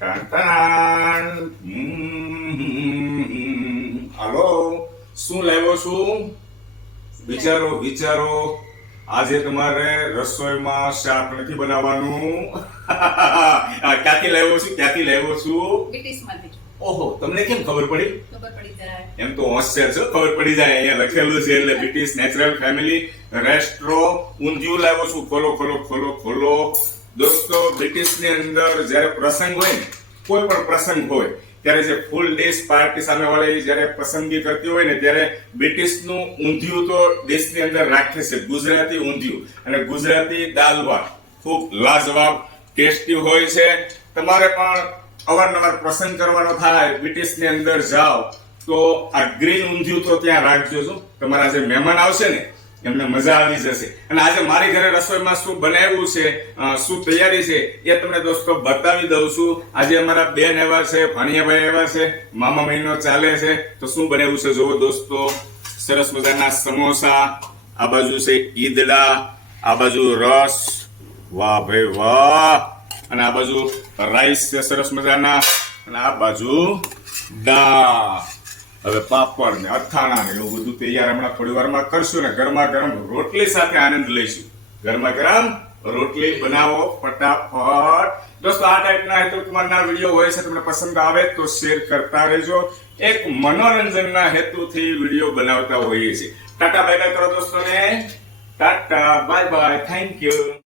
ટાણ. શું લાવ્યો છું? વિચારો વિચારો. આજે તમારે રસોઈમાં શાક નથી બનાવવાનું. ક્યાંથી લાવ્યો છું ક્યાંથી લાવ્યો છું? ઓહો તમને કેમ ખબર પડી? એમ તો હોશિયાર છો ખબર પડી જાય અહીંયા લખેલું છે એટલે બ્રિટિશ નેચરલ ફેમિલી રેસ્ટ્રો. ઊંધિયું લાવ્યો છું ખોલો ખોલો ખોલો ખોલો. દોસ્તો બ્રિટિશની અંદર જ્યારે પ્રસંગ હોય ને, કોઈ પણ પ્રસંગ હોય, ત્યારે જે ફૂલ દેશ પાર્ટી સામે વાળી જ્યારે પસંદગી કરતી હોય ને, ત્યારે બ્રિટિશનું ઊંધિયું તો દેશની અંદર રાખે છે, ગુજરાતી ઊંધિયું. અને ગુજરાતી દાલવા ખૂબ લાજવાબ, ટેસ્ટી હોય છે. તમારે પણ અવારનવાર પ્રસંગ કરવાનો થાય બ્રિટિશની અંદર જાઓ, તો આ ગ્રીન ઊંધિયું તો ત્યાં રાખજો છો તમારા જે મહેમાન આવશે ને એમને મજા આવી જશે. અને આજે મારી ઘરે રસોઈમાં શું બનાવ્યું છે શું તૈયારી છે, એ તમને દોસ્તો બતાવી દઉં છું. આજે અમારા બેન એવા છે ભાણિયાભાઈ એવા છે, મામા મહિનો ચાલે છે. તો શું બનાવ્યું છે જુઓ દોસ્તો. સરસ મજાના સમોસા, આ બાજુ છે ઈદડા આ બાજુ રસ. વાહ ભાઈ વાહ. અને આ બાજુ રાઈસ છે સરસ મજાના. અને આ બાજુ દાળ. હવે પાપડ ને અથાણા ને એવું બધું તૈયાર હમણાં થોડી વારમાં કરશું ને ગરમા ગરમ રોટલી સાથે આનંદ લઈશું. ગરમા ગરમ રોટલી બનાવો ફટાફટ. દોસ્તો, આ ટાઈપના હેતુ કુમારના વીડિયો હોય છે, તમને પસંદ આવે તો શેર કરતા રહેજો. એક મનોરંજનના હેતુથી વીડિયો બનાવતા હોઈએ છીએ. ટાટા બાય બાય કરો દોસ્તોને. Tata bye bye thank you